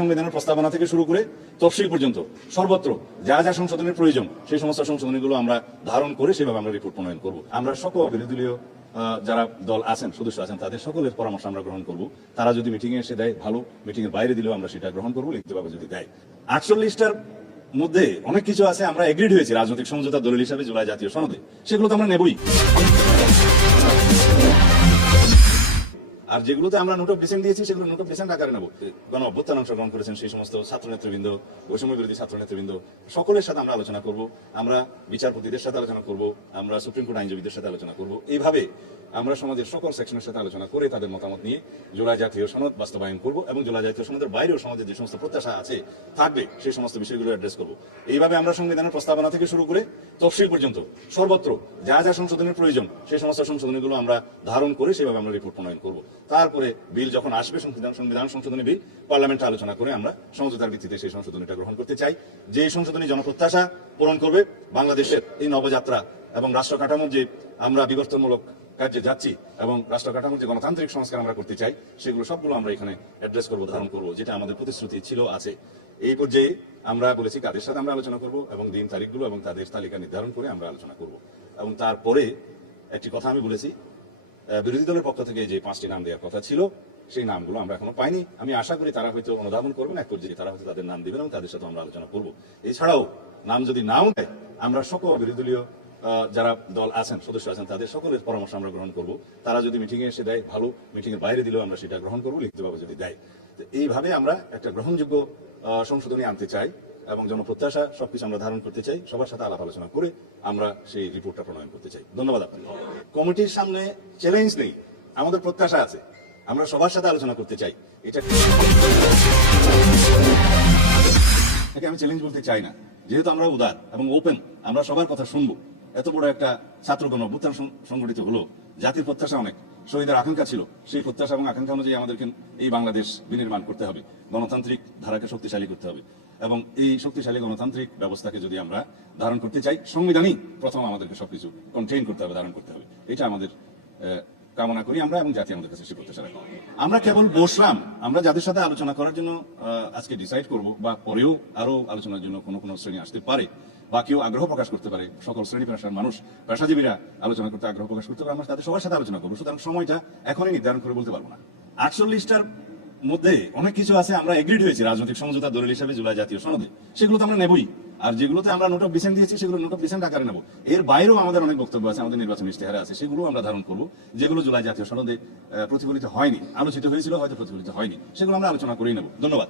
সংবিধানের প্রস্তাবনা থেকে শুরু করে তফসিল পর্যন্ত সর্বত্র যা যা সংশোধনের প্রয়োজন সেই সমস্ত সংশোধনীগুলো আমরা ধারণ করে সেভাবে আমরা রিপোর্ট প্রণয়ন করব। আমরা সকল বিরোধী দলীয় যারা দল আছেন, সদস্য আছেন, তাদের সকলের পরামর্শ আমরা গ্রহণ করব। তারা যদি মিটিং এ এসে দেয় ভালো, মিটিং এর বাইরে দিলেও আমরা সেটা গ্রহণ করবো, লিখিতভাবে যদি দেয়। 48টার মধ্যে অনেক কিছু আছে আমরা এগ্রিড হয়েছি রাজনৈতিক সমঝোতা দলিল হিসাবে জুলাই জাতীয় সনদে, সেগুলো তো আমরা নেবই। আর যেগুলোতে আমরা নোট অফ ডিসেন্ট দিয়েছি সেগুলো নোট অফ ডিসেন্ট আকারে নেব। গণ অভ্যুত্থান অংশগ্রহণ করেছেন সেই সমস্ত ছাত্র নেতৃবৃন্দ, বৈষম্য বিরোধী ছাত্র নেতৃবৃন্দ, সকলের সাথে আমরা আলোচনা করব। আমরা বিচারপতিদের সাথে আলোচনা করব, আমরা সুপ্রিম কোর্ট আইনজীবীদের সাথে আলোচনা করব। এইভাবে আমরা সমাজের সকল সেকশনের সাথে আলোচনা করে তাদের মতামত নিয়ে জুলাই জাতীয় সনদ বাস্তবায়ন করব এবং জুলাই জাতীয় সনদের বাইরেও সমাজের যে সমস্ত প্রত্যাশা আছে থাকবে সেই সমস্ত বিষয়গুলো অ্যাড্রেস করব। এইভাবে আমরা সংবিধানের প্রস্তাবনা থেকে শুরু করে তফসিল পর্যন্ত সর্বত্র যা যা সংশোধনের প্রয়োজন সেই সমস্ত সংশোধনীগুলো আমরা ধারণ করে সেভাবে আমরা রিপোর্ট প্রণয়ন করব। তারপরে বিল যখন আসবে, সংবিধান সংশোধনী বিল, পার্লামেন্টে আলোচনা করে আমরা সমঝোতার ভিত্তিতে সেই সংশোধনীটা গ্রহণ করতে চাই। যে সংশোধনী জনপ্রত্যাশা পূরণ করবে, বাংলাদেশের এই নবযাত্রা এবং রাষ্ট্র কাঠামোর যে আমরা বিবর্তনমূলক কাজে যাচ্ছি এবং রাষ্ট্র কাঠামোর যে গণতান্ত্রিক সংস্কার আমরা করতে চাই, সেগুলো সবগুলো আমরা এখানে অ্যাড্রেস করবো, ধারণ করবো, যেটা আমাদের প্রতিশ্রুতি ছিল আছে। এই পর্যায়ে আমরা বলেছি কাদের সাথে আমরা আলোচনা করব এবং দিন তারিখগুলো এবং তাদের তালিকা নির্ধারণ করে আমরা আলোচনা করব। এবং তারপরে একটি কথা আমি বলেছি, বিরোধী দলের পক্ষ থেকে যে 5টি নাম দেওয়ার কথা ছিল সেই নামগুলো আমরা এখনো পাইনি। আমি আশা করি তারা হয়তো অনুধাবন করবেন, এক পর্যায়ে তারা হয়তো তাদের নাম দিবেন এবং তাদের সাথে আমরা আলোচনা করব। এছাড়াও নাম যদি নাও নেয়, আমরা সকল বিরোধী দলীয় যারা দল আছেন, সদস্য আছেন, তাদের সকলের পরামর্শ আমরা গ্রহণ করব। তারা যদি মিটিং এ এসে দেয় ভালো, মিটিং এর বাইরে দিলেও আমরা সেটা গ্রহণ করবো, লিখিতভাবে যদি দেয়। তো এইভাবে আমরা একটা গ্রহণযোগ্য সংশোধনী আনতে চাই এবং জনপ্রত্যাশা সবকিছু আমরা ধারণ করতে চাই। সবার সাথে আলাপ আলোচনা করে আমরা সেই রিপোর্টটা প্রণয়ন করতে চাই। ধন্যবাদ আপনাকে। কমিটির সামনে চ্যালেঞ্জ নেই, আমাদের প্রত্যাশা আছে, আমরা সবার সাথে আলোচনা করতে চাই। এটাকে আমি চ্যালেঞ্জ বলতে চাই না, যেহেতু আমরা উদার এবং ওপেন, আমরা সবার কথা শুনবো। এত বড় একটা ছাত্র গণ অভ্যুত্থান সংগঠিত হলো, জাতির প্রত্যাশা অনেক, শহীদের আকাঙ্ক্ষা ছিল, সেই প্রত্যাশা এবং আকাঙ্ক্ষা অনুযায়ী আমাদেরকে এই বাংলাদেশ বিনির্মাণ করতে হবে, গণতান্ত্রিক ধারাকে শক্তিশালী করতে হবে। এবং এই শক্তিশালী গণতান্ত্রিক ব্যবস্থাকে যদি আমরা ধারণ করতে চাই, সংবিধানই প্রথম আমাদেরকে সবকিছু কন্টেইন করতে হবে, ধারণ করতে হবে। এটা আমাদের কামনা করি আমরা, এবং জাতি আমাদের কাছে সে প্রত্যাশা রাখি। আমরা কেবল বসলাম, আমরা যাদের সাথে আলোচনা করার জন্য আজকে ডিসাইড করব, বা পরেও আরো আলোচনার জন্য কোনো কোনো শ্রেণী আসতে পারে বা কেউ আগ্রহ প্রকাশ করতে পারে, সকল শ্রেণী পেশার মানুষ, পেশাজীবীরা আলোচনা করতে আগ্রহ প্রকাশ করতে পারে, আমরা তাদের সবার সাথে আলোচনা করবো। সুতরাং সময়টা এখনই নির্ধারণ করে বলতে পারবো না। 48টার মধ্যে অনেক কিছু আছে আমরা এগ্রিড হয়েছি রাজনৈতিক সমঝোতা দলিল হিসাবে জুলাই জাতীয় সনদে, সেগুলো তো আমরা নেবই। আর যেগুলোতে আমরা নোট অফ ডিসেন্ট দিয়েছি সেগুলো নোট অফ ডিসেন্ট আকারে নেব। এর বাইরেও আমাদের অনেক বক্তব্য আছে, আমাদের নির্বাচনী ইশতেহারে আছে, সেগুলো আমরা ধারণ করবো। যেগুলো জুলাই জাতীয় সনদে প্রতিফলিত হয়নি, আলোচিত হয়েছিল, হয়তো প্রতিফলিত হয়নি, সেগুলো আমরা আলোচনা করেই নেব। ধন্যবাদ।